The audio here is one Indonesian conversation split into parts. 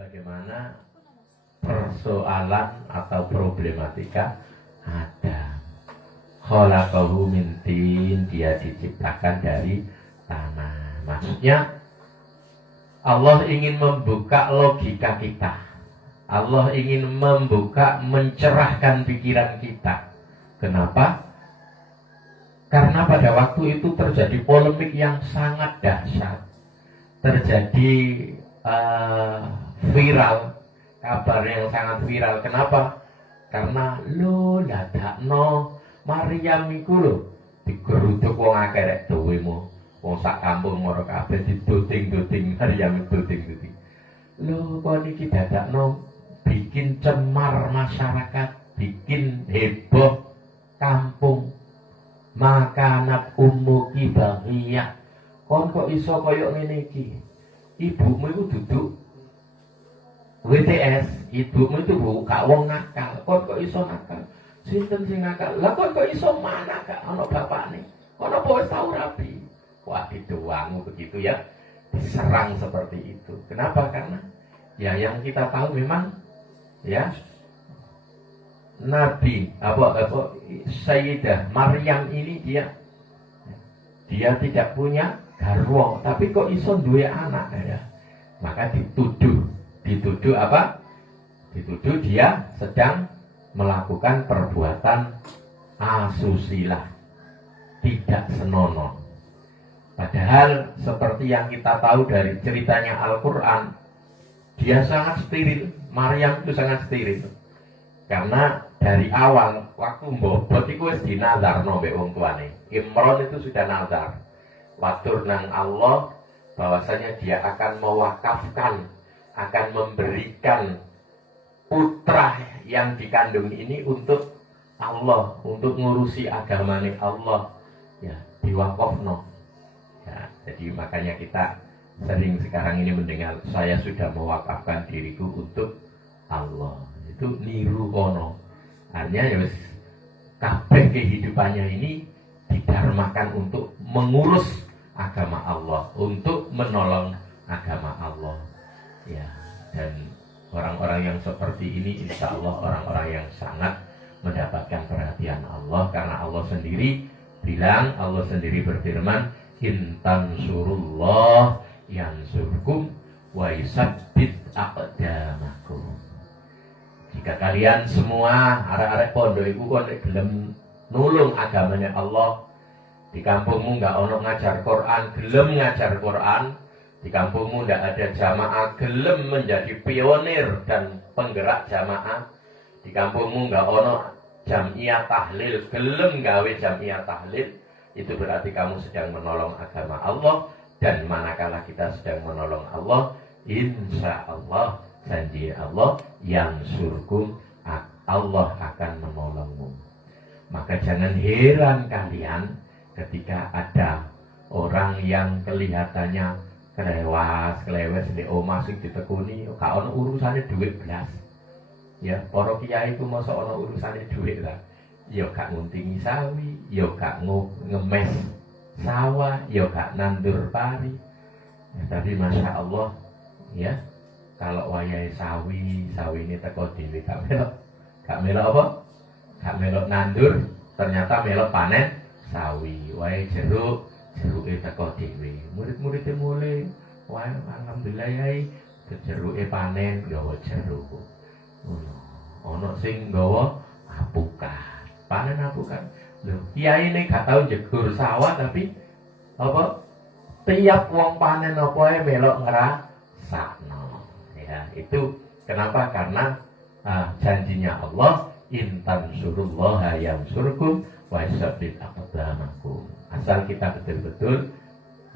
bagaimana persoalan atau problematika Adam. Khalaqahu min tin, dia diciptakan dari tanah. Maksudnya Allah ingin membuka logika kita. Allah ingin membuka, mencerahkan pikiran kita. Kenapa? Karena pada waktu itu terjadi polemik yang sangat dahsyat. Terjadi viral, kabar yang sangat viral. Kenapa? Karena lo ladakno Maryam iku lho digeruduk wong akeh rek duwemu. Wong sak kampung moro kabeh diduting-duting Maryam duting-duting. Lho kok niki dadakno bikin cemar masyarakat, bikin heboh kampung. Makanat ummuki baghiyah. Kon kok iso koyo ngene iki? Ibumu itu duduk WTS, ibumu itu gak wong nakal. Kon kok iso nakal? Sinten sing nakal? Lah kon kok iso mana gak ana bapakne? Kon apa wis tau rabi? Wah, didoangu begitu ya. Diserang seperti itu. Kenapa? Karena ya yang kita tahu memang ya Nabi Sayyidah Maryam ini dia tidak punya garwa, tapi kok iso duwe anak ya. Maka dituduh apa? Dituduh dia sedang melakukan perbuatan asusila, tidak senonoh. Padahal seperti yang kita tahu dari ceritanya Al-Quran, dia sangat steril. Maryam itu sangat steril. Karena dari awal waktu mbobot itu wis dinazarno mbek wong tuane. Imron itu sudah nazar. Watur nang Allah bahwasanya dia akan mewakafkan, akan memberikan putra yang dikandung ini untuk Allah, untuk ngurusi agamane Allah. Ya, diwakafno. Ya, jadi makanya kita sering sekarang ini mendengar saya sudah mewakafkan diriku untuk Allah. Itu niru kono. Artinya ya kabeh kehidupannya ini didharmakan untuk mengurus agama Allah, untuk menolong agama Allah. Ya, dan orang-orang yang seperti ini insya Allah orang-orang yang sangat mendapatkan perhatian Allah, karena Allah sendiri bilang, Allah sendiri berfirman, in tansurullah yansurkum wa yusabbit aqdamakum. Jika kalian semua arek-arek pondok iku kon gelem nulung agamanya Allah, di kampungmu enggak ono ngajar Quran, gelem ngajar Quran, di kampungmu enggak ada jamaah, gelem menjadi pionir dan penggerak jamaah, di kampungmu enggak ono jamiah tahlil, gelem gawe jamiah tahlil, itu berarti kamu sedang menolong agama Allah. Dan manakala kita sedang menolong Allah, insya Allah janji Allah yang surkum, Allah akan menolongmu. Maka jangan heran kalian ketika ada orang yang kelihatannya kelewes di omah sing ditekuni, gak ono urusane duit belas. Ya, para kiai itu masa ono urusane duit lah. Ya gak nguntingi sawi, ya gak ngemes sawah, ya gak nandur pari. Ya, tapi masya Allah ya, kalau wayahe sawi ini teko dhewe gak melok apa? Gak melok nandur, ternyata melok panen sawi. Wayahe jeruke teko dhewe. Murid-muridé mulai, wah alhamdulillah yai, jeruke panen gawa jeruk. Ono sing gawa apukan. Panen apukan. Loh, kiai ini gak tahu jegur sawah, tapi apa? Tiap wong panen apa ae melok ngrasakno. Ya, itu kenapa? Karena janjinya Allah, in tansurullaha yansurkum wa yusabbit aqdamakum. Asal kita betul-betul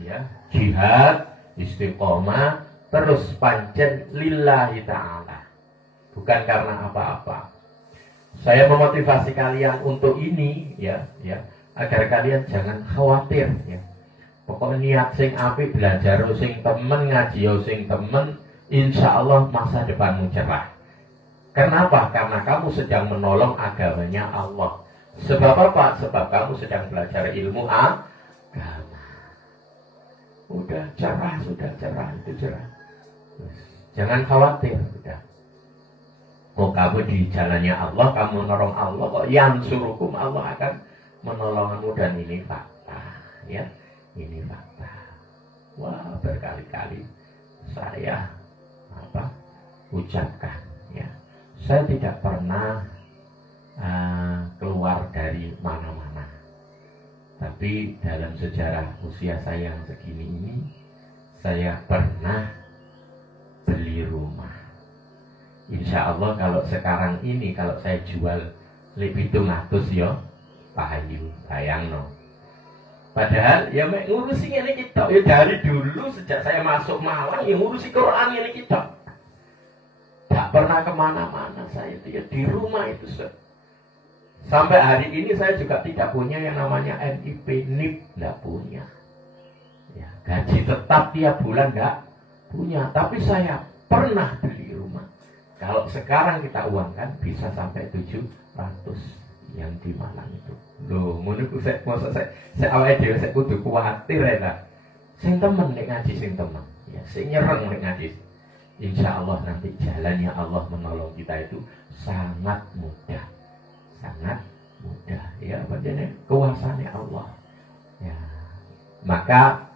ya jihad, istiqomah, terus pancen lillahi ta'ala. Bukan karena apa-apa. Saya memotivasi kalian untuk ini ya, agar kalian jangan khawatir ya. Pokoknya niat sing apik, belajar sing temen, ngaji sing temen, insya Allah masa depanmu cerah. Kenapa? Karena kamu sedang menolong agamanya Allah. Sebab apa? Sebab kamu sedang belajar ilmu agama. Sudah cerah, itu cerah. Jangan khawatir, udah. Oh, kamu di jalannya Allah, kamu menolong Allah, kok yang suruhkum, Allah akan menolongmu, dan ini fakta, ya, ini fakta. Wah, berkali-kali saya ucapkan, ya, saya tidak pernah keluar dari mana-mana. Tapi dalam sejarah usia saya yang segini ini, saya pernah beli rumah. Insya Allah kalau sekarang ini kalau saya jual lebih 200 ya pahayu, bayang no. Padahal ya ngurusi ini kita ya dari dulu sejak saya masuk Malang ya ngurusi Quran ini kita. Tak pernah kemana-mana saya itu ya di rumah itu. Sampai hari ini saya juga tidak punya yang namanya NIP, NIP tidak punya. Ya, gaji tetap tiap bulan nggak punya, tapi saya pernah beli rumah. Kalau sekarang kita uangkan bisa sampai 700 yang di Malang itu. Loh, menurutku saya awalnya dia saya kudu khawatir ya. Sing temen nek ngaji sing temen, ya sing nyereng nek ngaji. Insya Allah nanti jalannya Allah menolong kita itu sangat mudah, sangat mudah. Ya, padahal kuasanya Allah. Ya, maka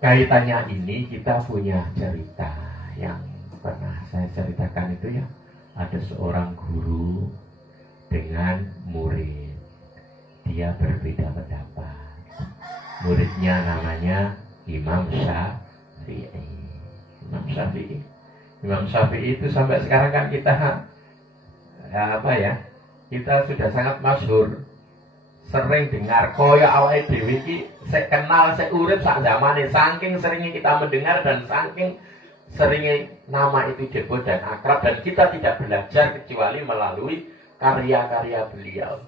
kaitannya ini kita punya cerita yang pernah saya ceritakan itu ya. Ada seorang guru dengan murid. Dia berbeda pendapat. Muridnya namanya Imam Syafi'i. Imam Syafi'i itu sampai sekarang kan kita kita sudah sangat masyhur. Sering dengar koyo awake dhewe iki sik kenal sik urip sak zamane, saking seringnya kita mendengar dan saking seringnya nama itu disebut dan akrab, dan kita tidak belajar kecuali melalui karya-karya beliau.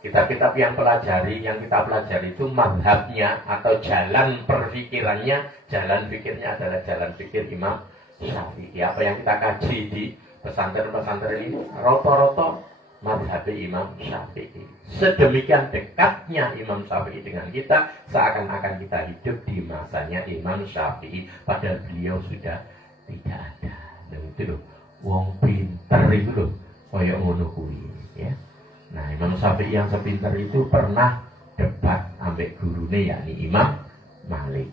Kitab-kitab yang kita pelajari itu mazhabnya atau jalan perpikirannya, jalan pikirnya adalah jalan pikir Imam Syafi'i. Apa yang kita kaji di pesantren-pesantren ini rata-rata mazhab Imam Syafi'i. Sedemikian dekatnya Imam Syafi'i dengan kita, seakan-akan kita hidup di masanya Imam Syafi'i, padahal beliau sudah tidak ada. Dan itu loh, wong pinter itu loh, koyok ngono kuwi, ya. Nah, Imam Syafi'i yang sepinter itu pernah debat ambek gurune yakni Imam Malik.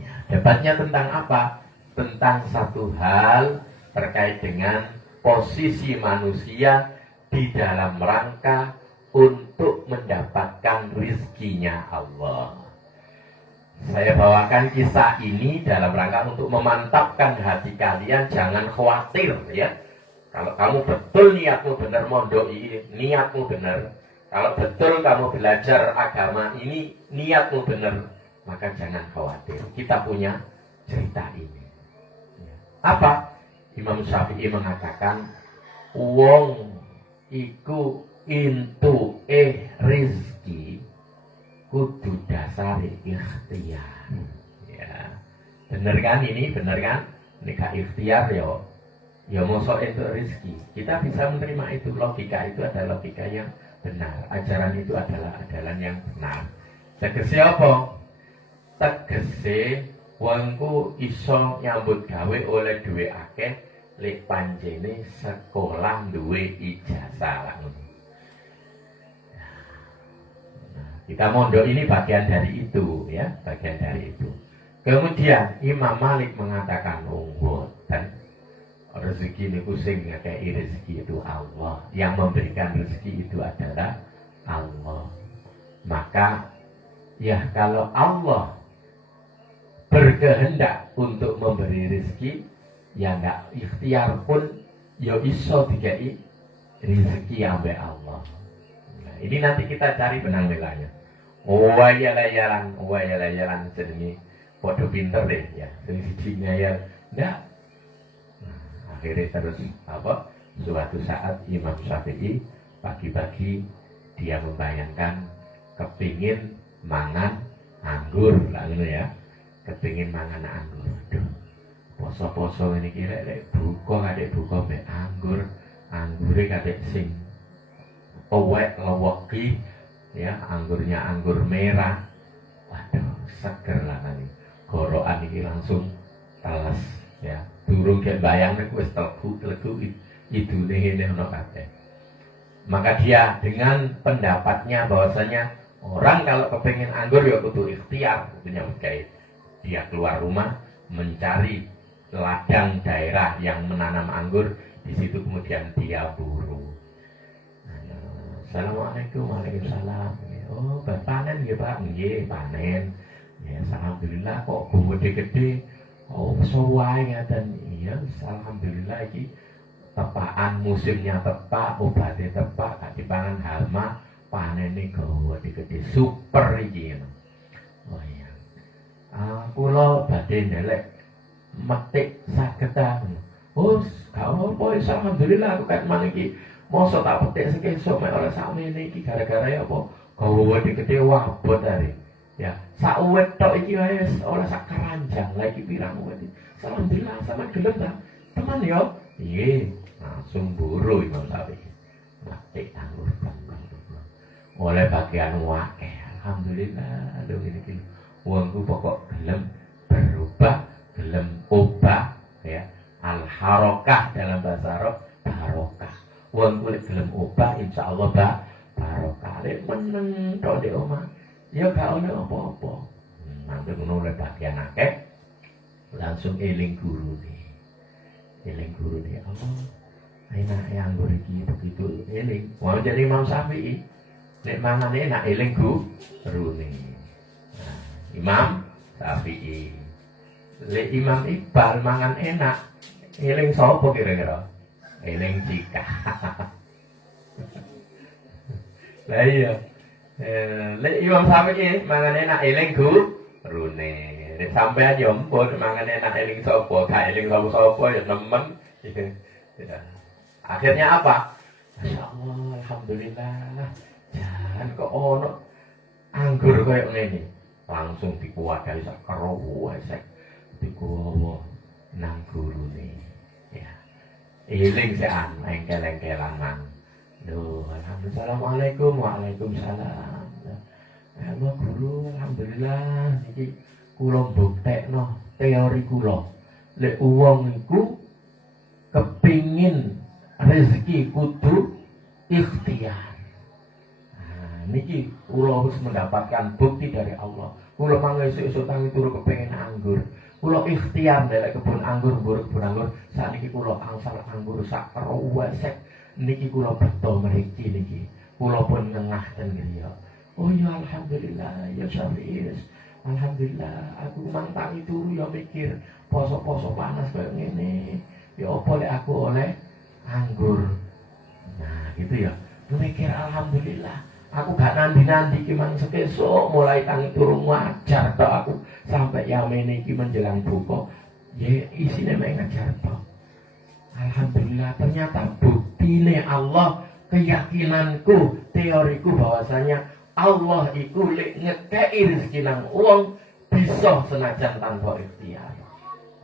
Ya, debatnya tentang apa? Tentang satu hal terkait dengan posisi manusia di dalam rangka untuk mendapatkan rizkinya Allah. Saya bawakan kisah ini dalam rangka untuk memantapkan hati kalian, jangan khawatir ya. Kalau kamu betul niatmu benar mondok ini, niatmu benar. Kalau betul kamu belajar agama ini, niatmu benar, maka jangan khawatir. Kita punya cerita ini. Apa? Imam Syafi'i mengatakan, wong iku intu rizki kudu dasari ikhtiar. Ya, bener kan ini? Bener kan? Ini gak ikhtiar ya mosok itu rizki. Kita bisa menerima itu. Logika itu adalah logika yang benar. Ajaran itu adalah ajaran yang benar. Tegese apa? Tegese wongku iso nyambut gawe oleh duwe akeh lek panjene sekolah duwe ijazah. Kita mondok ini bagian dari itu ya, bagian dari itu. Kemudian Imam Malik mengatakan dan rezeki niku sing ngekei rezeki itu Allah. Yang memberikan rezeki itu adalah Allah. Maka ya kalau Allah berkehendak untuk memberi rezeki, ya enggak ikhtiar pun ya iso dikai rezeki ambek Allah. Nah, ini nanti kita cari benang merahnya. Wayalan jenenge padha pinter deh ya. Sing siji ngayal ndak. Nah, akhirnya terus suatu saat Imam Syafi'i pagi-pagi dia membayangkan kepingin mangan anggur lah ngono ya. Kepingin mangan anggur. Duh. Poso-poso ini kira buka kadek buka mbek anggur. Anggure kadek sing owek leweki ya, anggurnya anggur merah. Waduh, seger lah nanti. Gorokan ini langsung teles ya. Durung gek bayang nek wis telegu idune ngene ono kabeh. Maka dia dengan pendapatnya bahwasanya orang kalau kepengen anggur ya kudu ikhtiar, punya mengait. Dia keluar rumah mencari ladang daerah yang menanam anggur, di situ kemudian dia buru. Assalamualaikum, waalaikumsalam. Oh, panen nggih Pak, nggih panen. Ya, alhamdulillah kok gede-gede. Oh, sesuai ngaten. Iya, alhamdulillah iki tepaan musimnya tepak, obatnya tepak, gak dipangan hama, panene gede-gede super iki. Oh iya. Kula badhe ndelek metik sagetan. Oh, gak apa-apa, alhamdulillah aku kan maniki mosok tak petik sekesuk mek ora sakmene iki gara-gara ya apa? Gawa gede wabot are. Ya, sak uwet tok iki wae ora sak keranjang lagi pirang uwet. Alhamdulillah sama gelem ta. Teman yo. Nggih, langsung buru Imam Syafi'i. Metik anggur bang. Oleh bagian wakeh. Alhamdulillah lho iki. Wongku pokok gelem berubah, gelem ubah ya. Al-harakah dalam bahasa Arab barokah. Wong kulit gelem ubah insyaallah barokah. Lek meneng tok di omah ya gak ono apa-apa. Nanti ngono oleh bagian akeh langsung eling guru nih. Eling guru nih. Oh, enak anggur iki begitu eling. Wong jadi Imam Syafi'i. Nek mangane enak eling guru nih. Nah, Imam Syafi'i. Lek Imam Iqbal mangan enak eling sapa kira-kira? Eling Cika. Lah iya. Lek Imam Syafi'i mangan enak eling gurune. Nek sampean yo empun mangan enak eling sapa, gak eling sapa ya nemen. Ya. Akhirnya apa? Masyaallah, alhamdulillah. Jangan kok ono anggur koyo ngene. Langsung dikuwadahi sak karo wesek. Dikuwo nang gurune. Ya. Eling sean engkel-engkelan mang. Duh, alhamdulillah. Assalamualaikum, waalaikumsalam. Allah guru, alhamdulillah niki kula mbuktekno teori kula. Lek wong iku kepingin rezeki kudu ikhtiar. Nah, niki kula harus mendapatkan bukti dari Allah. Kula mangke esuk-esuk tangi turu kepengin anggur. Kula ikhtiar ndelok kebun anggur, kebun anggur. Sakniki kula angsal anggur sak karo wesek. Niki kula beto mriki niki. Kula pun ngengah ten griya. Oh ya alhamdulillah ya Syafi'i. Alhamdulillah aku mantangi turu ya mikir poso-poso panas kayak ngene. Ya apa lek aku oleh anggur. Nah, gitu ya. Mikir alhamdulillah. Aku gak nandi-nandi ki mang sekesuk mulai tangi turu ngajar tok aku sampai yamene iki menjelang buka. Ya isine mek ngajar tok. Alhamdulillah ternyata buktine Allah, keyakinanku, teoriku bahwasanya Allah iku lek ngekei rezeki nang wong bisa senajan tanpa ikhtiar.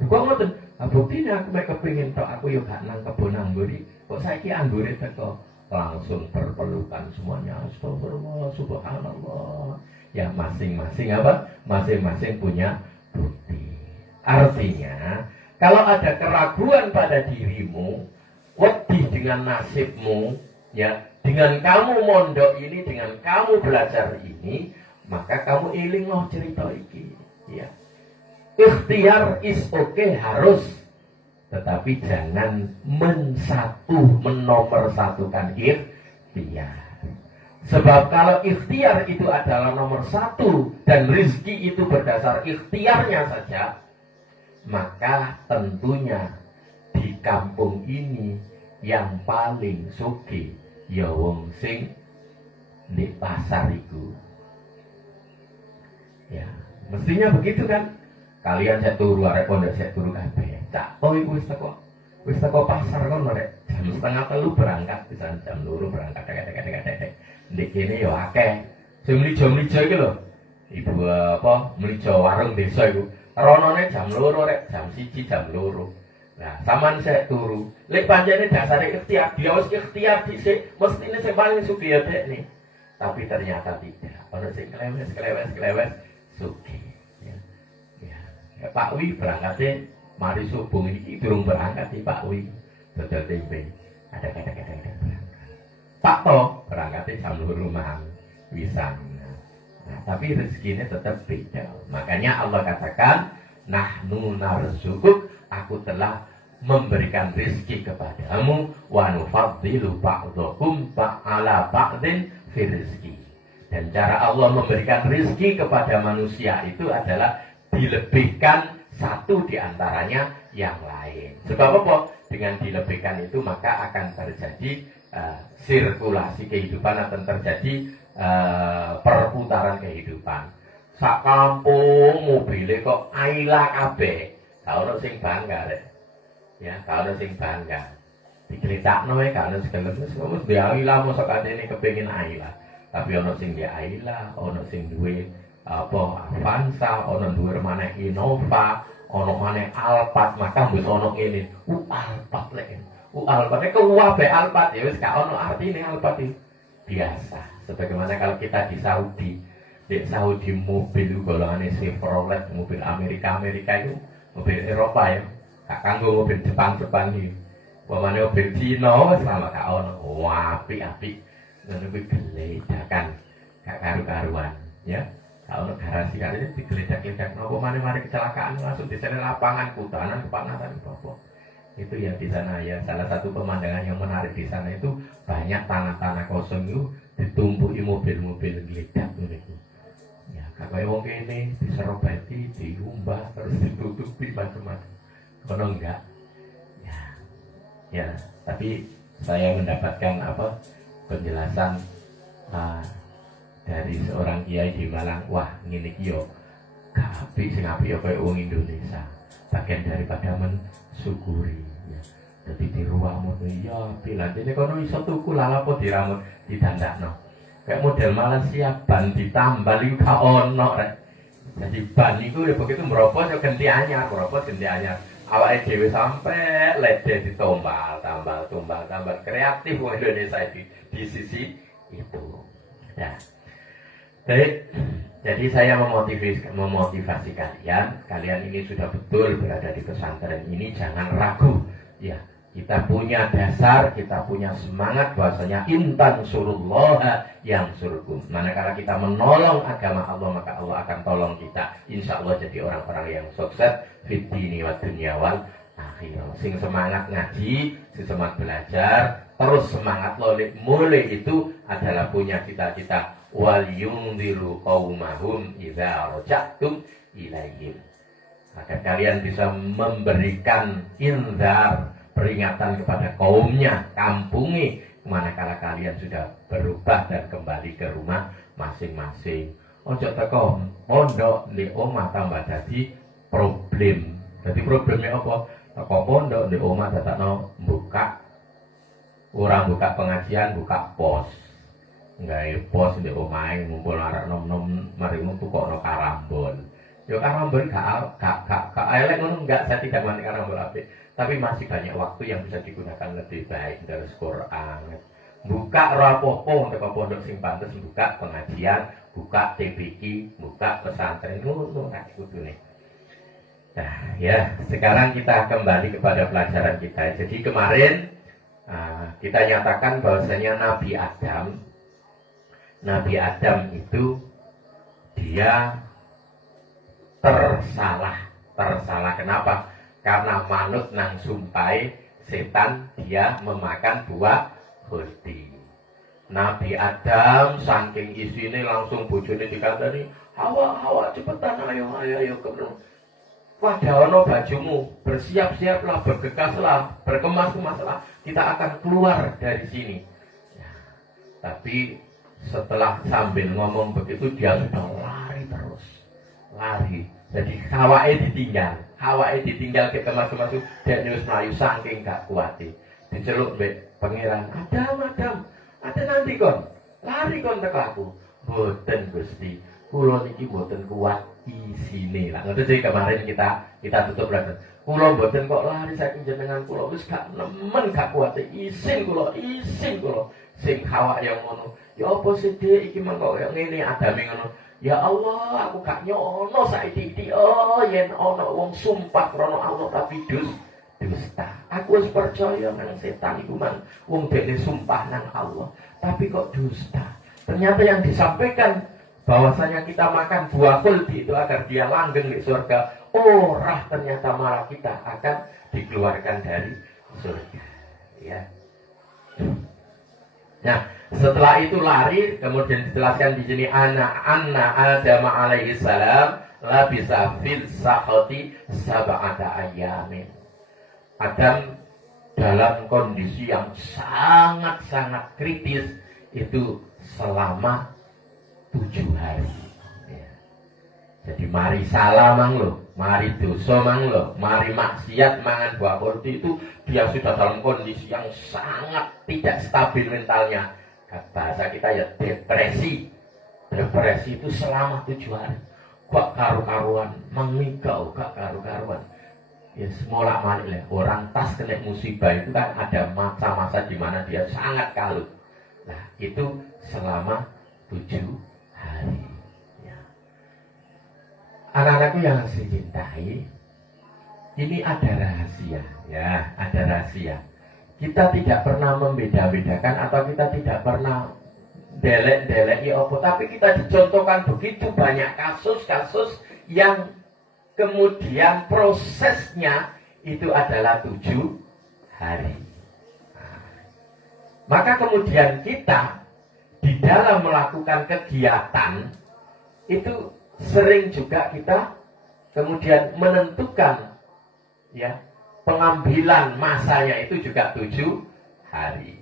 Kok ngoten? Buktine aku mek kepengin tok aku yo gak nang kebon anggur iki. Kok saiki anggure teko langsung berpelukan semuanya. Astagfirullah, subhanallah. Ya masing-masing apa? Masing-masing punya bukti. Artinya kalau ada keraguan pada dirimu, wedi dengan nasibmu, ya, dengan kamu mondok ini, dengan kamu belajar ini, maka kamu eling loh cerita iki, ya. Ikhtiar is okay, harus, tetapi jangan menomorsatukan ikhtiar. Sebab kalau ikhtiar itu adalah nomor satu dan rezeki itu berdasar ikhtiarnya saja, maka tentunya di kampung ini yang paling sugih ya wong sing di pasar itu. Ya, mestinya begitu kan? Kalian saya turu arek pondok saya turu kabeh. Cak, oh iku wis teko pasar kon arek. Jam 2:30 berangkat, bisa jam 2 berangkat tek. Ndek kene ya akeh. Sing mlijo-mlijo iki lho. Ibu apa mlijo warung desa iku. Ronone jam 2 rek, jam 1 jam 2. Nah, saman saya turu. Lek pancene dasare ikhtiar, dia wis ikhtiar dhisik, mestine sing paling sugih ya dek nih. Tapi ternyata tidak. Ono sing klewes sugih. Ya. Ya, Pak Wi berangkatnya mari subuh iki durung berangkat iki Pak Wi. Dodol tempe. Ada berangkat. Pak To berangkatnya jam 2 rumah wisan. Nah, tapi rezekinya tetap beda. Makanya Allah katakan, nahnu narzukuk, aku telah memberikan rezeki kepadamu, wa nufaddilu ba'dakum ala ba'din fi rizki. Dan cara Allah memberikan rezeki kepada manusia itu adalah dilebihkan satu di antaranya yang lain. Sebab apa? Dengan dilebihkan itu maka akan terjadi sirkulasi kehidupan, akan terjadi perputaran kehidupan. Sak kampung mobilnya kok aila kabeh, gak ono sing bangga rek. Ya, gak ono sing bangga. Dikritakno wae gak ono segelem wis duwe aila mosok katene kepengin aila. Tapi ono sing duwe aila, ono sing duwe apa Avanza, ono duwe maneh Innova, ono maneh Alphard, maka wis ono ngene. Alphard lek. Alphard kuwabe Alphard ya wis gak ono artine Alphard iki. Biasa. Sebagaimana kalau kita di Saudi mobil golongannya Chevrolet, mobil Amerika itu mobil Eropa ya. Gak kanggo mobil Jepang iki. Pemane mobil Cina sama gak ono. Apik-apik. Ngono kuwi geledakan. Gak karu-karuan, ya. Gak ono garasi kali digeledak-geledak. Napa mari kecelakaan langsung di sana lapangan kutanan kepanasan apa. Itu yang di sana ya, salah satu pemandangan yang menarik di sana itu banyak tanah-tanah kosong itu ditumpuki mobil-mobil geledak itu. Ya, kakek wong kene diserobati, diumbah, terus ditutupi macam-macam. Kono enggak? Ya, tapi saya mendapatkan penjelasan dari seorang kiai di Malang. Wah, ngene iki yo apik sing apik kaya wong Indonesia. Bagian daripada mensyukuri ya. Jadi di ruang ya bilang ini kono iso tuku lah apa diramut ditandakno. Kayak model Malaysia ban ditambal iku gak ono rek. Jadi ban iku ya begitu meropos ya ganti anyar, awake dhewe sampe lede tambal kreatif wong Indonesia di sisi itu. Ya. Jadi saya memotivasi kalian ini sudah betul berada di pesantren ini, jangan ragu. Ya, kita punya dasar, kita punya semangat bahwasanya intan surullah yang surkum. Manakala kita menolong agama Allah, maka Allah akan tolong kita. Insya Allah jadi orang-orang yang sukses fid dini wa dunya wal akhirah. Sing semangat ngaji, sing semangat belajar, terus semangat mulai itu adalah punya cita-cita. Wal yundiru qaumahum idza raja'tum ilaihim. Agar kalian bisa memberikan inzar, peringatan kepada kaumnya, kampungi, manakala kalian sudah berubah dan kembali ke rumah masing-masing. Ojo teko pondok di omah tambah jadi problem. Jadi problemnya apa? Teko pondok di omah dadakno buka, orang buka pengajian, buka pos. Nggak pos di omahe ngumpul arak nom-nom mari ngumpul kok no karambol. Yo karambol gak elek ngono enggak, saya tidak mani karambol apik. Tapi masih banyak waktu yang bisa digunakan lebih baik dari Quran. Buka rapopo untuk pondok sing pantes, buka pengajian, buka TPQ, buka pesantren ngono nek kudune. Nah, ya, sekarang kita kembali kepada pelajaran kita. Jadi kemarin kita nyatakan bahwasanya Nabi Adam itu dia tersalah. Kenapa? Karena manut nang sumpai setan dia memakan buah khuldi. Nabi Adam saking isine langsung bojone dikandani, Hawa cepetan ayo kemudian. Padahal bajumu, bersiap-siaplah, bergekaslah, berkemas-kemaslah, kita akan keluar dari sini. Ya, tapi setelah sambil ngomong begitu dia sudah lari. Jadi hawake ditinggal ke kemas-kemas dan nyus melayu saking gak kuat. Diceluk mbek pangeran, Adam, ada nanti kon, lari kon teko aku. Boten Gusti, kula niki boten kuat isine. Lah ngoten sih kemarin kita tutup pelajaran. Kula boten kok lari saking jenengan kula wis gak nemen gak kuat isin kula. Sing hawak yang ngono. Ya apa sih Dik iki mengko kaya ngene adame ngono. Ya Allah, aku gak nyono saiki oh yen ana wong sumpah krana Allah tapi dusta. Aku wis percaya nang setan iku man wong dekne sumpah nang Allah, tapi kok dusta. Ternyata yang disampaikan bahwasanya kita makan buah khuldi itu agar dia langgeng di surga. Ternyata malah kita akan dikeluarkan dari surga. Ya. Nah, setelah itu lari, kemudian dijelaskan di sini anna Adam alaihi salam la bisa fil sakhati sab'ata ayamin. Adam dalam kondisi yang sangat-sangat kritis itu selama 7 hari. Ya. Jadi mari salah mang lo, mari dosa mang lo, mari maksiat mangan buah khuldi itu dia sudah dalam kondisi yang sangat tidak stabil mentalnya. Bahasa kita ya depresi. Depresi itu selama 7 hari. Gak karu-karuan, mengigau gak karu-karuan. Ya semula malik lah. Orang tas kena musibah itu kan ada masa-masa di mana dia sangat kalut. Nah itu selama 7 hari. Ya. Anak-anakku yang saya cintai, ini ada rahasia, ya, ada rahasia. Kita tidak pernah membeda-bedakan atau kita tidak pernah delek-deleki apa, tapi kita dicontohkan begitu banyak kasus-kasus yang kemudian prosesnya itu adalah 7 hari. Nah, maka kemudian kita di dalam melakukan kegiatan itu sering juga kita kemudian menentukan ya pengambilan masanya itu juga 7 hari.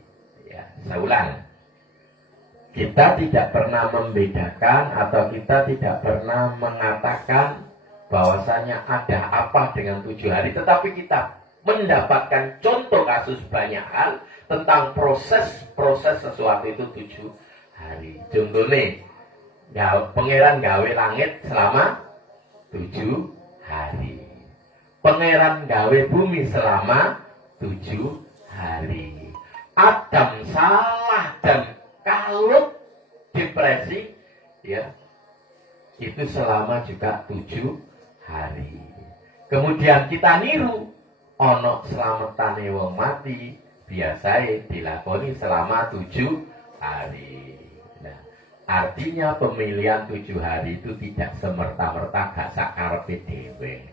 Ya, saya ulang. Kita tidak pernah membedakan atau kita tidak pernah mengatakan bahwasanya ada apa dengan 7 hari, tetapi kita mendapatkan contoh kasus banyak hal tentang proses sesuatu itu 7 hari. Contohnya, pangeran gawe langit selama 7 hari. Pangeran gawe bumi selama 7 hari. Adam salah dan kalut depresi, ya, itu selama juga 7 hari. Kemudian kita niru, ono selamatane wong mati, biasanya dilakoni selama 7 hari. Nah, artinya pemilihan 7 hari itu tidak semerta-merta gak sakarepe dhewe.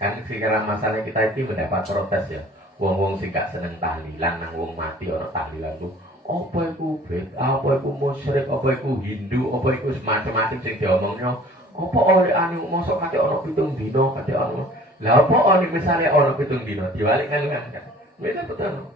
Kan sekarang masalahnya kita itu mendapat protes ya. Wong-wong sing gak seneng tahlilan nang wong mati ana tahlilan tuh. Apa iku bed, apa iku musyrik, apa iku Hindu, apa iku semacam-macam sing diomongno. Apa oleh anu mosok kate ana 7 dina, kate ana. Lah apa oleh misale ana 7 dina diwalik kan. Wis betul.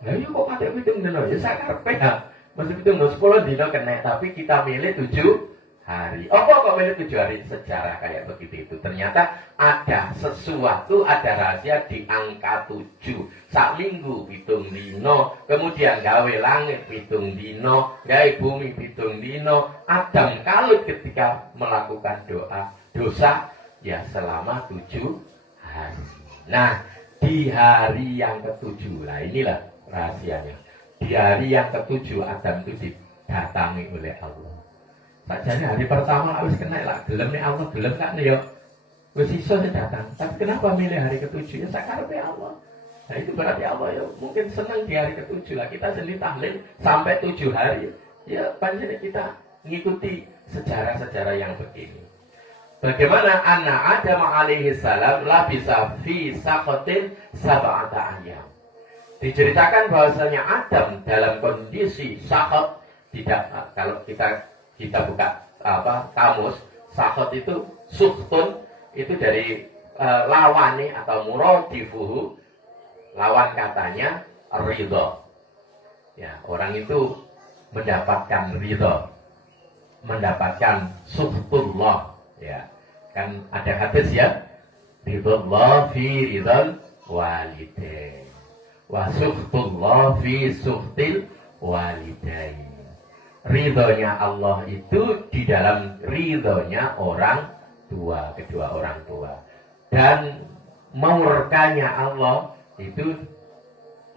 Lah iya kok kate 7 dina ya sakarepe ya. Masih 7 10 dina kena, tapi kita milih 7 hari. Apa kok milih 7 hari? Sejarah kayak begitu itu. Ternyata ada sesuatu, ada rahasia di angka 7. Sak minggu 7 dino, kemudian gawe langit 7 dino, gawe bumi 7 dino. Adam kalut ketika melakukan dosa ya selama 7 hari. Nah, di hari yang ke-7, lah inilah rahasianya. Di hari yang ke-7 Adam itu didatangi oleh Allah. Sajane hari pertama harus kena lah, gelem nih Allah, gelem kan ya. Wis iso datang. Tapi kenapa milih hari ke-7? Ya sakarepe Allah. Nah itu berarti Allah ya mungkin senang di hari ke-7 lah. Kita sendiri tahlil sampai 7 hari. Ya panjang kita mengikuti sejarah-sejarah yang begini. Bagaimana anak Adam alaihi salam la bisa fi saqatin sab'ata ayyam. Diceritakan bahwasanya Adam dalam kondisi saqat, tidak, kalau kita buka kamus, sakhot itu suhtun, itu dari lawani atau muradifuhu, lawan katanya ridho. Ya, orang itu mendapatkan ridho, mendapatkan suhtullah. Ya, kan ada hadis ya, ridhollah fi ridhal walidain, wa suhtullah fi suhtil walidain. Ridhonya Allah itu di dalam ridhonya orang tua, kedua orang tua. Dan murkanya Allah itu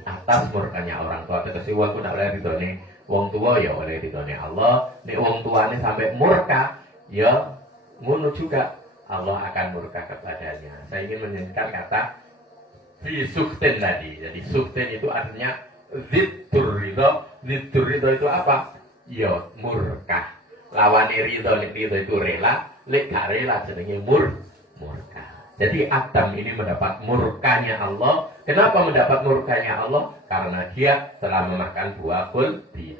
atas murkanya orang tua. Tegese wong ku nak oleh ridhone wong tua ya oleh ridhone Allah. Nek wong tuane sampai murka ya ngono juga Allah akan murka kepadanya. Saya ingin menyebutkan kata fi suktin tadi. Jadi suktin itu artinya ziddur ridho. Ziddur ridho itu apa? Ya murka. Lawan ridho itu rela, lek gak rela jenenge murka. Jadi Adam ini mendapat murkanya Allah. Kenapa mendapat murkanya Allah? Karena dia telah memakan buah kulti.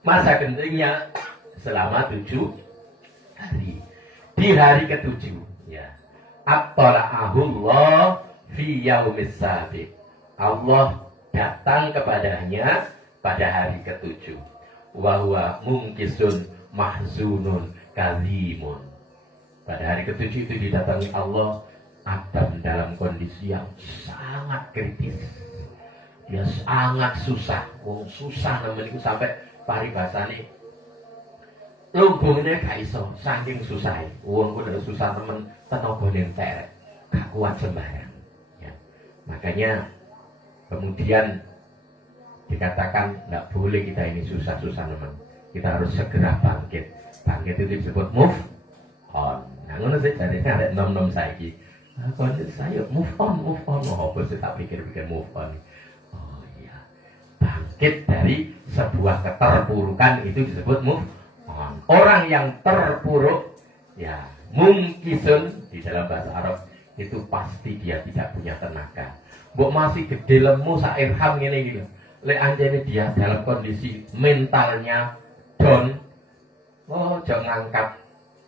Masa kencingnya selama 7 hari. Di hari ke-7, ya. At-tala'ahullah fi yaumis sabiq. Allah datang kepadanya pada hari ke-7. Wa huwa mungkisun mahzunun kazimun. Pada hari ke-7 itu didatangi Allah Adam dalam kondisi yang sangat kritis. Ya sangat susah. Susah namanya sampai paribasane lumbungnya gak iso, saking susah. Wong udah susah temen tenaga entek, gak kuat sembarang. Ya. Makanya kemudian dikatakan nggak boleh kita ini susah-susah teman. Kita harus segera bangkit. Bangkit itu disebut move on. Nah, ngono sih jadinya ada nom-nom saiki. Kalau saya move on. Oh, apa sih tak pikir-pikir move on. Oh iya. Bangkit dari sebuah keterpurukan itu disebut move on. Orang yang terpuruk, ya mungkisun di dalam bahasa Arab itu pasti dia tidak punya tenaga. Mbok masih gede lemu sak irham ngene iki lho. Lek anjene dia dalam kondisi mentalnya down, oh jangan ngangkat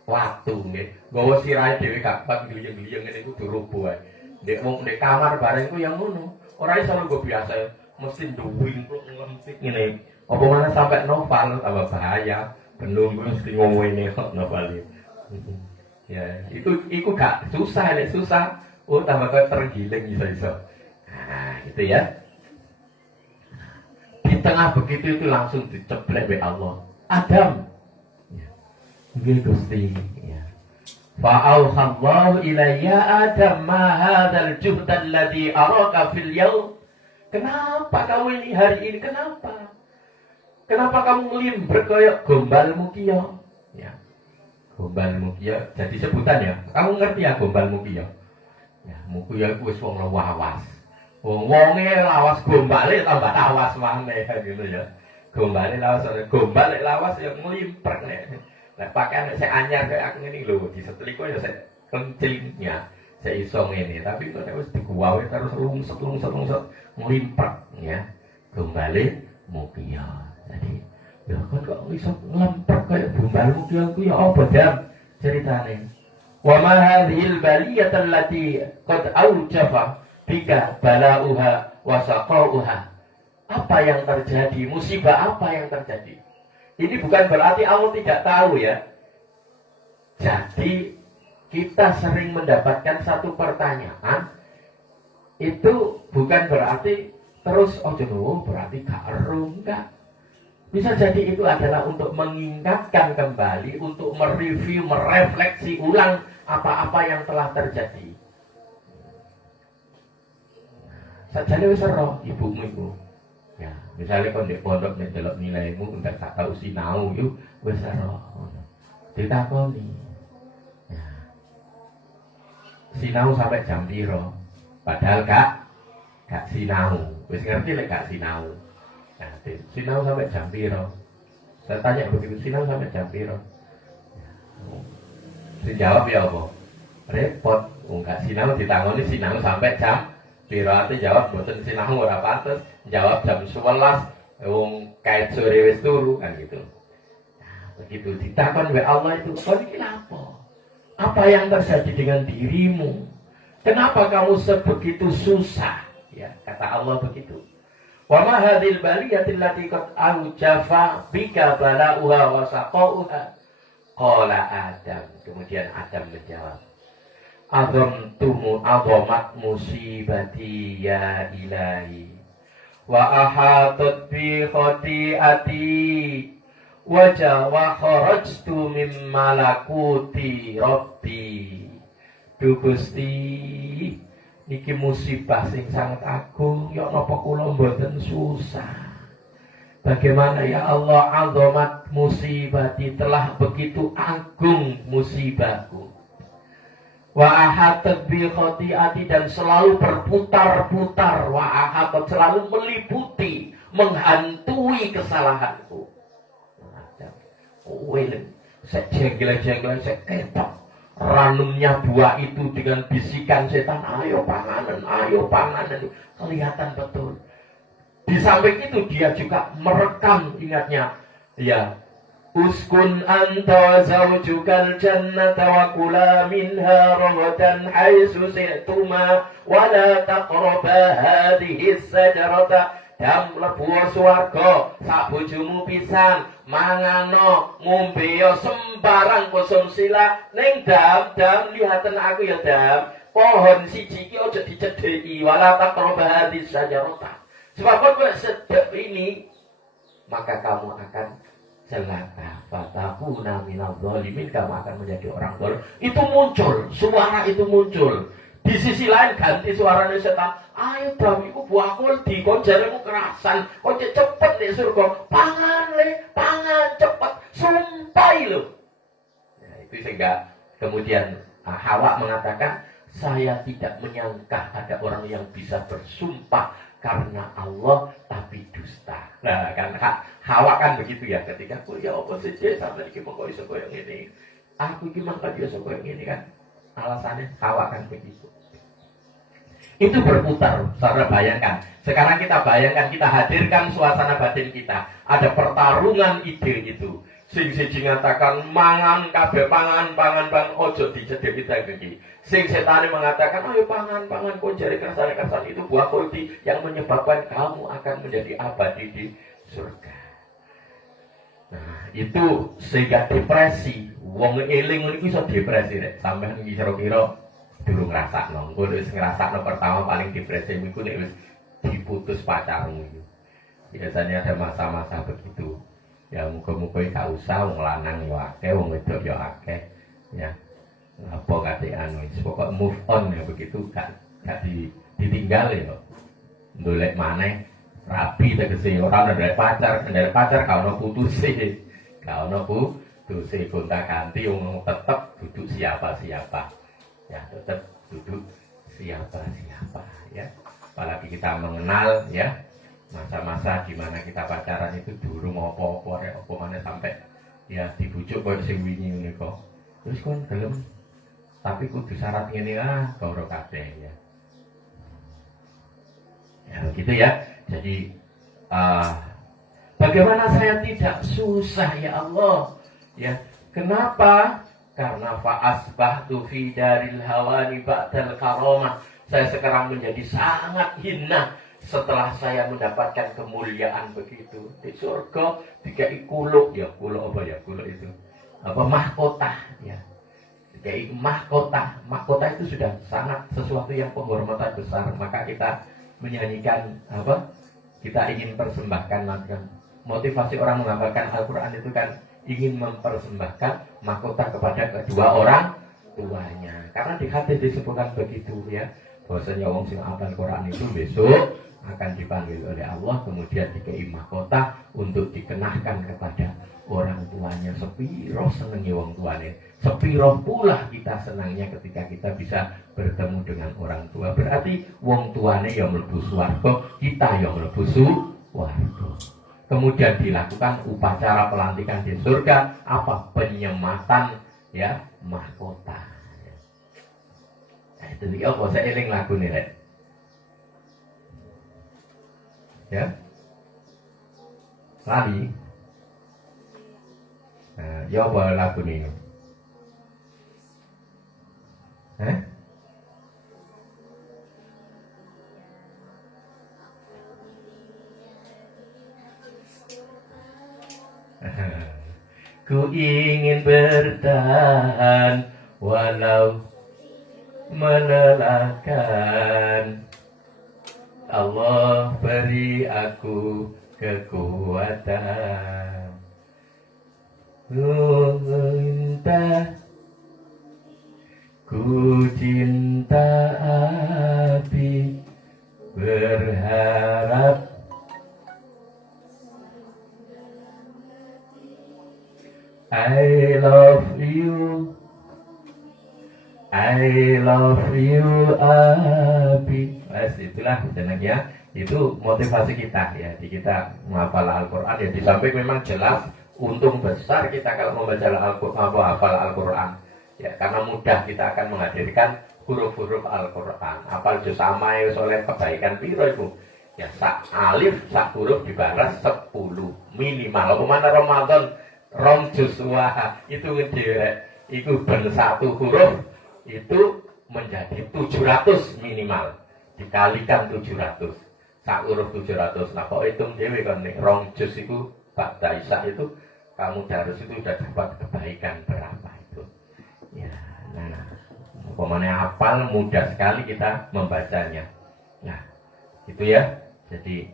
waktu nggih. Nggawa sirahe dhewe gampang gliyeng-gliyeng ngene iku durubu ae. Ndek wong ndek kamar bareng iku yang ngono. Ora iso nggo biasa, mesti nduwing ngelentik ngene. Apa mana sampai novel apa bahaya. Belum mesti ngomongin kok novel. Ya, itu gak susah, lek susah. Oh, tambah kayak tergiling iso-iso. Nah, gitu ya. Di tengah begitu itu langsung diceblek oleh Allah. Adam. Ya. Nggih Gusti, ya. Fa'auhallahu ilayya Adam ma hadzal juhd alladhi araka fil yaum. Kenapa kamu ini hari ini kenapa? Kenapa kamu melimber kayak gombalmu kiyo? Ya. Gombalmu kiyo jadi sebutan ya. Kamu ngerti ya gombalmu kiyo? Ya, muku ya wis wong lawas. Wonge lawas gombale tambah lawas maneh gitu ya. Gombale lawas lawas ya nglimper nek. Lah pakaian sik anyar kayak aku ngene lho, diseteliko ya sik kencing ya. Sik iso ngene, tapi kok wis diguwawe terus lungset nglimper ya. Gombale mukiya. Jadi, ya kan kok iso nglempet kayak gombalmu kiyo ya apa jam ceritane. Wa ma hadhil baliyah allati qad aujafa bika balauha wa saqauha. Apa yang terjadi? Musibah apa yang terjadi? Ini bukan berarti Allah tidak tahu ya. Jadi kita sering mendapatkan satu pertanyaan itu bukan berarti terus berarti gak ero enggak. Bisa jadi itu adalah untuk mengingatkan kembali, untuk mereview, merefleksi ulang apa-apa yang telah terjadi. Sajane wis ero ibumu iku. Ya, misalnya kon ndek pondok nek delok nilaimu enggak tak tahu sinau yo wis ero. Ditakoni. Ya. Sinau sampai jam piro? Padahal gak sinau. Wis ngerti lek gak sinau. Nah, sinau sampai jam piro? Saya tanya begitu, sinau sampai jam piro? Si jawab ya apa? Repot. Enggak sinau ditangoni sinau sampai jam piro? Ate jawab mboten sinau ora pantes. Jawab jam 11. Wong kait sore wis turu kan gitu. Nah, begitu ditakon oleh Allah itu, "Kok iki apa? Apa yang terjadi dengan dirimu? Kenapa kamu sebegitu susah?" Ya, kata Allah begitu. Wa ma hadhil baliyatil lati qad aujafa bika balauha wa saqauha. Qala Adam. Kemudian Adam menjawab, azamat musibati ya ilahi wa ahatat bi khati'ati wa kharajtu min malakuti rabbi. Duh Gusti, niki musibah sing sangat agung, ya napa kula mboten susah. Bagaimana ya Allah, azamat musibati, telah begitu agung musibahku. Wa ahatat bi khati'ati, dan selalu berputar-putar, wa ahatat, selalu meliputi, menghantui kesalahanku. Saya jengkel-jengkel, saya ketok ranumnya buah itu dengan bisikan setan, ayo panganan, kelihatan betul. Di samping itu dia juga merekam, ingatnya, ya, uskun anta zawjukal jannata wa kula minha ragadan haitsu syi'tuma wa la taqraba hadhihi sajarata, dam mlebu swarga sak bojomu pisan, mangano ngombe sembarang konsumsilah ning dam lihaten aku ya dam, pohon siji iki aja dicedheki, wala taqraba hadhihi sajarata. Sebab kalau sedap ini, maka kamu akan celaka. Fatakuna minal zalimin, kamu akan menjadi orang zalim. Itu muncul, suara itu muncul. Di sisi lain ganti suaranya setan. Ayo damiku buah kuldi, kau jarimu kerasan, kau cepet di surga. Pangan cepet, sumpai lo. Nah, itu sehingga kemudian Hawa mengatakan, saya tidak menyangka ada orang yang bisa bersumpah karena Allah tapi dusta. Nah kan Hawa kan begitu ya, ketika aku ya apa saja sampai iki kok iso koyo ngene. Aku iki mangkat iso koyo ngene kan. Alasannya Hawa kan begitu. Itu berputar, saudara bayangkan. Sekarang kita bayangkan, kita hadirkan suasana batin kita. Ada pertarungan ide itu. Sing siji ngatakan mangan kabeh pangan ojo dicedhek kita iki. Sing setane mengatakan ayo pangan kok jare kersan itu buah kuldi yang menyebabkan kamu akan menjadi abadi di surga. Nah, itu sehingga depresi. Wong eling niku iso depresi rek. Sampeyan iki kira-kira durung ngrasakno. Engko wis ngrasakno pertama paling depresi niku nek wis diputus pacarmu itu. Biasanya ada masa-masa begitu. Ya muga-muga gak usah, wong lanang yo akeh, wong wedok yo akeh, ya. Apa kate anu, pokok move on ya begitu, gak ditinggal ya. Ndolek maneh rapi tegese ora ndek pacar gak ono putuse. Gak ono putuse gonta-ganti wong tetep duduk siapa-siapa. Ya, tetep duduk siapa-siapa ya. Apalagi kita mengenal ya. Masa-masa di mana kita pacaran itu durung apa-apa ya, apa mana sampai ya dibujuk koyo sing wingi ngene kok. Terus kon gelem. Tapi kudu syarat ngene karo kabeh ya. Ya begitu ya. Jadi bagaimana saya tidak susah ya Allah? Ya, kenapa? Karena fa'asbahtu fi daril hawani ba'dal karamah. Saya sekarang menjadi sangat hina setelah saya mendapatkan kemuliaan begitu. Di surga dikai kuluk, ya kuluk apa ya? Kuluk itu apa, mahkota ya. Dikai mahkota itu sudah sangat sesuatu yang penghormatan besar. Maka kita menyanyikan apa? Kita ingin persembahkan, motivasi orang menghafalkan Al-Quran itu kan ingin mempersembahkan mahkota kepada kedua orang tuanya. Karena di hadis disebutkan begitu ya, bahwasanya wong sing hafal Quran itu besok akan dipanggil oleh Allah, kemudian dikei mahkota untuk dikenakan kepada orang tuanya. Sepiro senengnya wong tuane, sepiro pula kita senangnya ketika kita bisa bertemu dengan orang tua. Berarti wong tuane yang mlebu swarga, kita yang mlebu swarga. Kemudian dilakukan upacara pelantikan di surga, apa, penyematan ya mahkota. Nah, itu dia apa saya eling lagu nih rek. Ya, lali. Nah, ya apa lagu nih? Ku ingin bertahan walau melelahkan. Allah beri aku kekuatan. Ku cinta api, berharap love you Abi. Itulah jenengnya. Itu motivasi kita ya. Di kita menghafal Al-Quran ya. Di samping memang jelas untung besar kita kalau membaca Al-Quran, hafal Al-Quran ya, karena mudah kita akan menghadirkan huruf-huruf Al-Quran. Hafal juz amai oleh kebaikan piro itu ya, sak alif sak huruf dibalas 10 minimal. Kemana Ramadan rom juz wah itu gede, itu ben satu huruf itu menjadi 700 minimal, dikalikan 700 sak huruf 700. Nah kok hitung dewe kan nih rom juz itu Ba'da Isya itu kamu harus itu sudah dapat kebaikan berapa itu ya. Nah pokoknya hafal mudah sekali kita membacanya. Nah itu ya. Jadi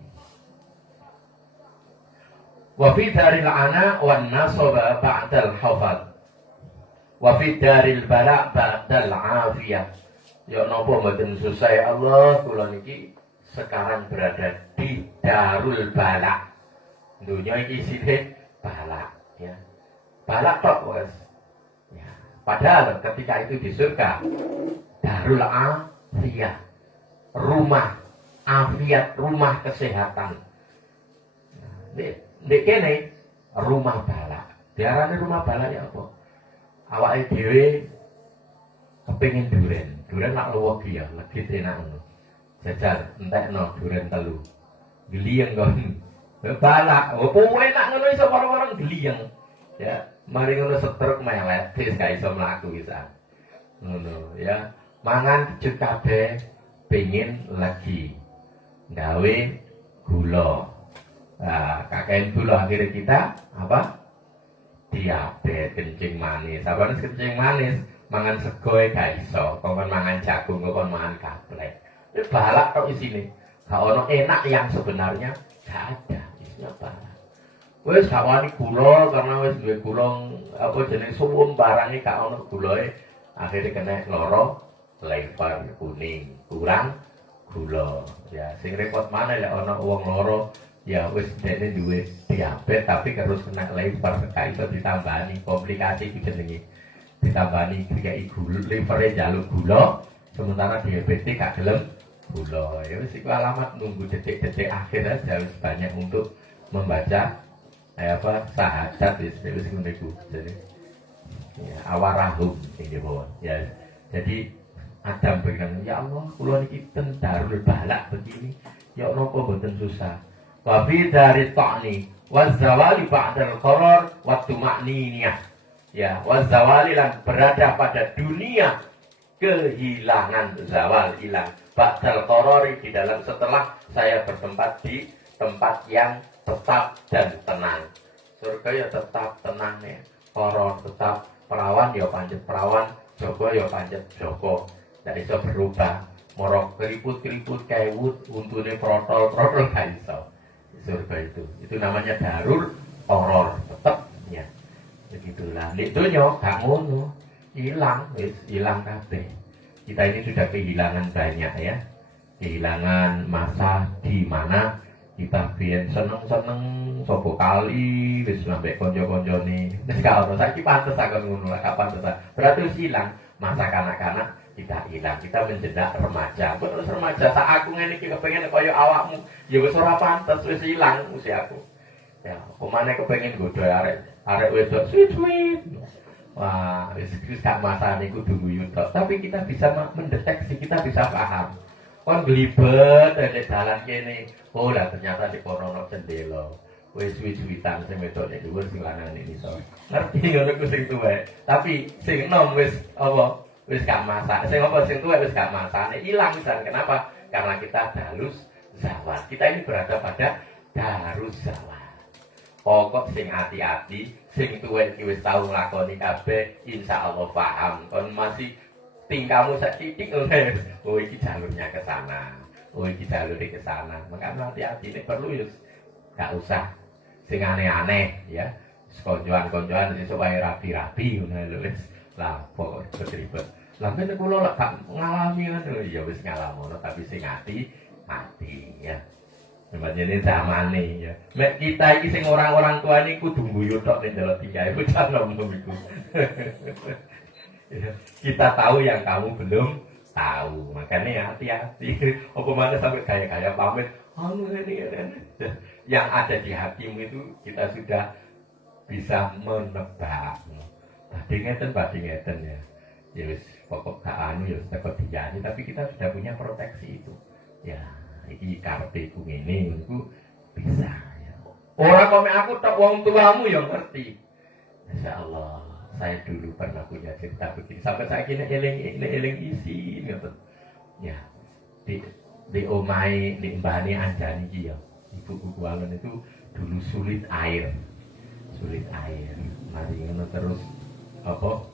wa fi daril ana wan nasaba ba'dal hafal wa fi daril bala ba'dal afiyah. Ya napa mboten susah ya Allah, kula niki sekarang berada di darul bala. Dunia iki isine bala ya. Bala tok wes. Ya. Padahal ketika itu di surga darul afiyah, rumah afiat, rumah kesehatan. Nek kene rumah bala. Diarani rumah bala ya apa? Awake dhewe kepengin duren. Duren nak luwih ya, legi tenak ngono. Jajal entekno duren telu. Gliyeng kon. Bala, opo enak ngono iso bareng-bareng gliyeng. Ya, mari ngono setruk melet, wis gak iso mlaku bisa. Ngono ya. Mangan kecut kabeh pengin lagi. Gawe gula. Nah, kakean gula akhirnya kita apa? Diabetes, kencing manis. Apa nih kencing manis? Mangan sego gak iso. Kon mangan jagung, kon mangan gaplek. Ini balak tok isine. Gak ono enak yang sebenarnya gak ada. Isinya balak. Wes gak wani gula karena wes duwe gula apa jenis suwum barangnya gak ono gulae. Akhirnya kena loro lebar kuning, kurang gula. Ya, sing repot mana lek ana wong loro ya wis dene duwe diabetes tapi terus kena lebar sekali iso ditambani komplikasi iki jenenge. Ditambani dikai gula, livere njaluk gula, sementara diabetes gak gelem gula. Ya wis iku alamat nunggu detik-detik akhir aja wis banyak untuk membaca sahadat wis ngono iku. Jadi ya awarahum iki bawah. Ya. Jadi Adam berkata, ya Allah, kula niki ten darul balak begini, ya napa mboten susah. Wa fi dari ta'ni wa zawali ba'dal qarar wa tuma'niniyah. Ya, wa zawali lan berada pada dunia kehilangan, zawal hilang. Ba'dal qarari di dalam setelah saya bertempat di tempat yang tetap dan tenang. Surga ya tetap tenang ya. Qarar tetap, perawan ya pancet perawan, Joko ya pancet Joko. Gak iso berubah, morok keriput-keriput kewut, untune protol-protol gak iso. Surga itu namanya darul qoror, tetep ya. Begitulah. Nek donya gak ngono, hilang, wis hilang kabeh. Kita ini sudah kehilangan banyak ya. Kehilangan masa di mana kita biyen seneng-seneng sapa kali wis sampe kanca-kancane. Wis gak ono saiki pantes akon ngono lah, kapan pantes. Berarti wis hilang masa kanak-kanak. Kita hilang, kita menjadi remaja. Terus remaja, saat aku ngene iki kepengin kaya awakmu, ya wis ora pantes, wis hilang usiaku. Ya, kemana kepengin godho arek wedok sweet. Wah, wis gak masane kudu guyu tok. Tapi kita bisa mendeteksi, kita bisa paham. Kon glibet nek dalan kene, oh lah ternyata di kono jendela. Wis suwi-suwitan sing wedok nek dhuwur sing lanang nek iso. Ngerti ngono ku sing tuwek. Tapi sing enom wis apa? Wis gak masak, sing apa sing tuwek wis gak masane ilang dan kenapa? Karena kita darus zawal. Kita ini berada pada darus zawal. Pokok sing hati-hati, sing tuwek iki wis tau nglakoni kabeh, insyaallah paham. Kon masih tingkamu sak titik ngono. Oh iki jalurnya ke sana. Oh iki jalure ke sana. Maka hati-hati nek perlu ya gak usah sing aneh-aneh ya. Koncoan-koncoan sing supaya rapi-rapi ngono lho wis. Lah pokok ribet. Lah men kula lek gak ngalami ngono ya wis ngalamono tapi sing ati ya. Sebenarnya zamane ya. Mek kita iki sing orang-orang tua ini kudu guyu tok nek delok tinggae bocah nom iku. Kita tahu yang kamu belum tahu. Makanya hati-hati. Apa mana sampai gaya-gaya pamit. Yang ada di hatimu itu kita sudah bisa menebak. Badhe ngeten ya. Ya wis pokok gak anu ya teko diyani, tapi kita sudah punya proteksi itu. Ya, iki karepeku ngene niku bisa ya. Ora kok aku tok wong tuamu ya ngerti. Insyaallah, saya dulu pernah punya cerita begini. Sampai saya kini eling isi ngoten. Ya. Di omahe di mbane Anjani iki ya. Ibuku kuwalen itu dulu sulit air. Mari ngono terus apa?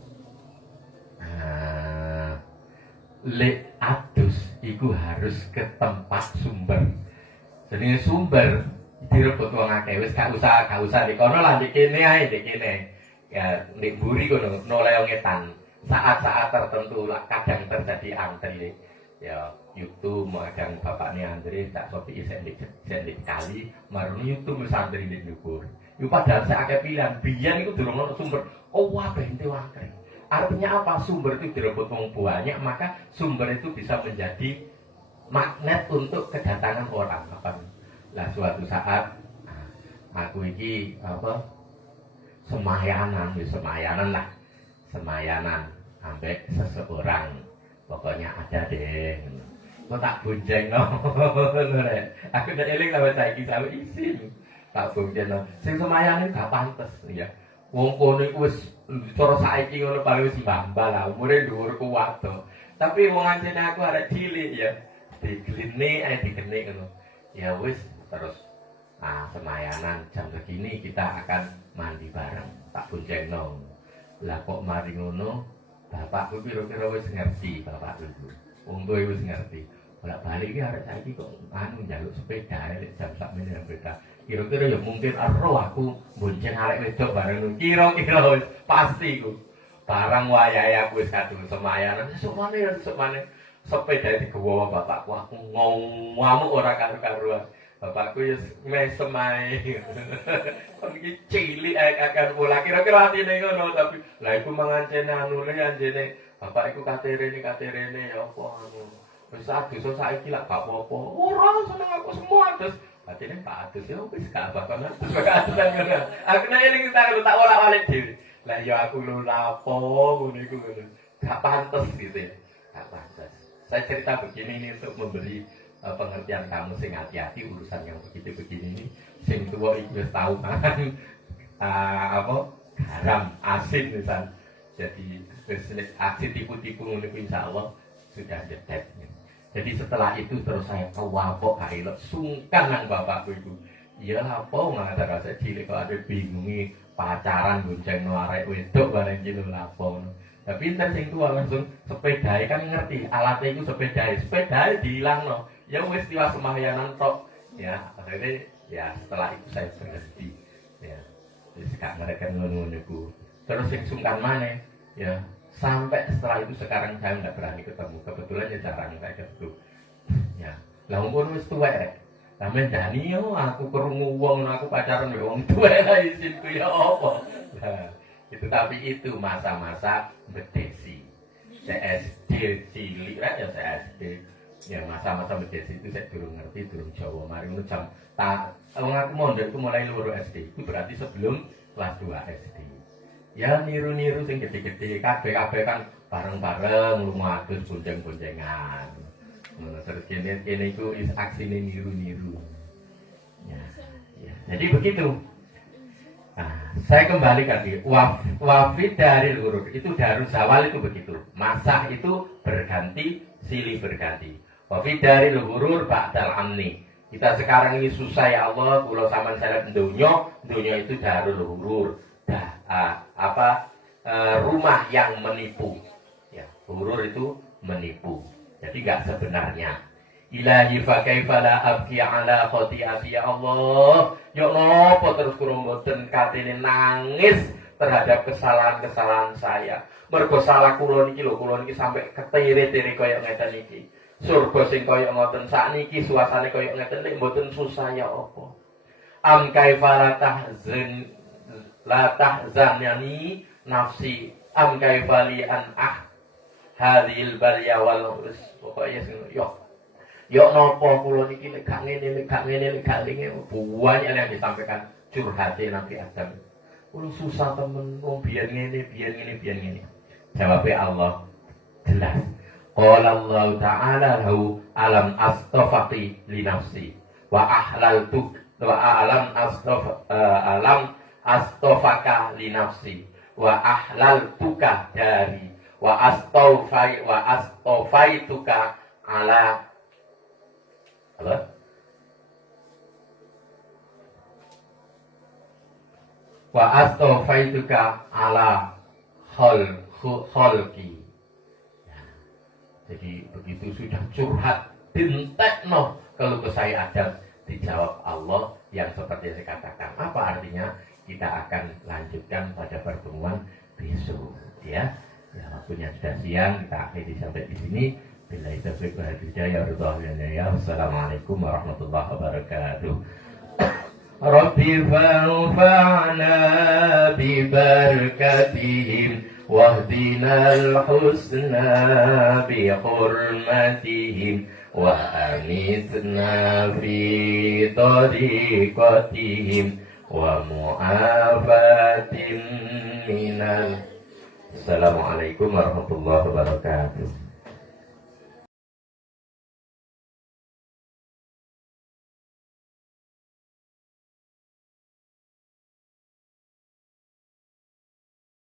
Lek adus iku harus ke tempat sumber. Jenenge sumber direbut wong akeh wis gak usah di kono lah di kene ae di kene. Ya nek mburi kono noleongetan. Saat-saat tertentu lah kadang terjadi antri. Ya YouTube kadang bapaknya Andre tak sopi isek di kali maruni YouTube santri di nyukur. Yo padahal saya akeh pilihan biyen iku durung ono sumber. Oh wah bente wakre. Artinya apa? Sumber itu direbut wong banyak, maka sumber itu bisa menjadi magnet untuk kedatangan orang. Lah suatu saat aku iki apa semayanan sampai seseorang pokoknya ada deh. Kok tak bonceng no. Aku udah eling lawet saiki sampe isin. Tak bonceng no. Sing semayanan gak pantes ya. Wong kono iku wis cara saiki ngono paling wis mbambal lah, umure dhuwur kuat to. Tapi wong ancene aku arek cilik ya, digene ngono. Ya wis terus semayanan jam segini kita akan mandi bareng. Tak boncengno. Lah kok mari ngono, bapakku kira-kira wis ngerti bapakku. Wong tuwa wis ngerti. Bolak-balik iki arek saiki kok njaluk sepeda jam sak meneh sepeda. Kira-kira ya mungkin roh aku bonceng arek wedok bareng kira-kira pasti ku. Barang wayahe aku wis kadung semayanan, sesuk maneh sepeda digawa bapakku aku ngamuk ora karo-karuan. Bapakku ya mesem ae. Kon iki cilik akan bola kira-kira atine ngono tapi lha iku mangancene anjene bapak iku katerene ya apa anu. Wis adus saiki lak gak apa-apa. Ora seneng aku semua adus. Atine Pak Adus ya wis gak apa-apa nang. Terus aku nek eling tak ora-ora dhewe. Lah ya aku lho lapo ngono iku ngono. Gak pantes gitu ya. Gak pantes. Saya cerita begini ini untuk memberi pengertian kamu sing hati-hati urusan yang begitu-begini ini. Sing tua iku wis tau kan apa garam asin misal. Jadi aksi tipu-tipu ngono iku insyaallah sudah jedet. Jadi setelah itu terus saya kewapok kailok sungkan nang bapakku itu. Iya lah apa ngata rasa cilik kok ada bingungi pacaran bonceng arek wedok bareng gitu lapo. Tapi ntar sing tua langsung sepedai kan ngerti alatnya itu sepedai dilangno. Ya wis tiwas semahyanan tok. Ya akhirnya ya setelah itu saya berhenti. Ya wis gak ngereken ngono-ngono iku. Terus sing sungkan maneh ya sampai setelah itu sekarang saya nggak berani ketemu. Kebetulan ya jarang saya ketemu. Ya, lah umur wis tuwek rek. Lah mendani yo aku krungu wong aku pacaran yo wong tuwek lah isinku ya apa. Nah, itu tapi itu masa-masa bedesi. CSD cilik rek ya CSD. Ya masa-masa bedesi itu saya durung ngerti, durung Jawa. Mari ngono jam tak wong aku mondok itu mulai loro SD. Itu berarti sebelum kelas 2 SD. Ya niru-niru sing gede-gede kabeh kan bareng-bareng lunga adus bonceng-boncengan. Ngono terus kene iku aksine niru-niru. Ya. Jadi begitu. Nah, saya kembali lagi. Wafid dari urut itu darus zawal itu begitu. Masa itu berganti, silih berganti. Wafid dari urut ba'dal amni. Kita sekarang ini susah ya Allah, kula sampean seleb donya itu darul urur. Rumah yang menipu ya, hurur itu menipu jadi gak sebenarnya. Ilahi fa kaifa la abki ala khati'ati ya Allah ya napa terus kula mboten katene nangis terhadap kesalahan-kesalahan saya mergo salah kula niki sampai ketire-tire kaya ngeten iki surga sing kaya ngoten sakniki suasane kaya ngeten nek mboten susah ya apa am kaifa la tahzanani nafsi am kaifali an hadhil balya wal us. Pokoknya yo nopo kula niki nek gak ngene banyak yang disampaikan curhatnya Nabi Adam. Kula susah temen wong biyen ngene. Jawabnya Allah jelas. Qala Allah Ta'ala lahu alam astafaqi li nafsi wa ahlaltu wa alam astafaka li nafsi wa ahlaltuka dari wa astafaituka ala apa? Wa astafaituka ala khalqi. Jadi begitu sudah curhat dintekno kalau ke saya Adam, dijawab Allah yang seperti saya katakan. Apa artinya? Kita akan lanjutkan pada pertemuan besok, ya. Ya, waktunya sudah siang, kita akhiri sampai di sini. Billahi taufiq wal hidayah. Wassalamualaikum warahmatullahi wabarakatuh. Rabbi fanfa'na bi barakatihim واهدنا الحسنى بحرمتهم وأمتنا في طريقتهم ومعافاة من السلام عليكم ورحمة الله وبركاته.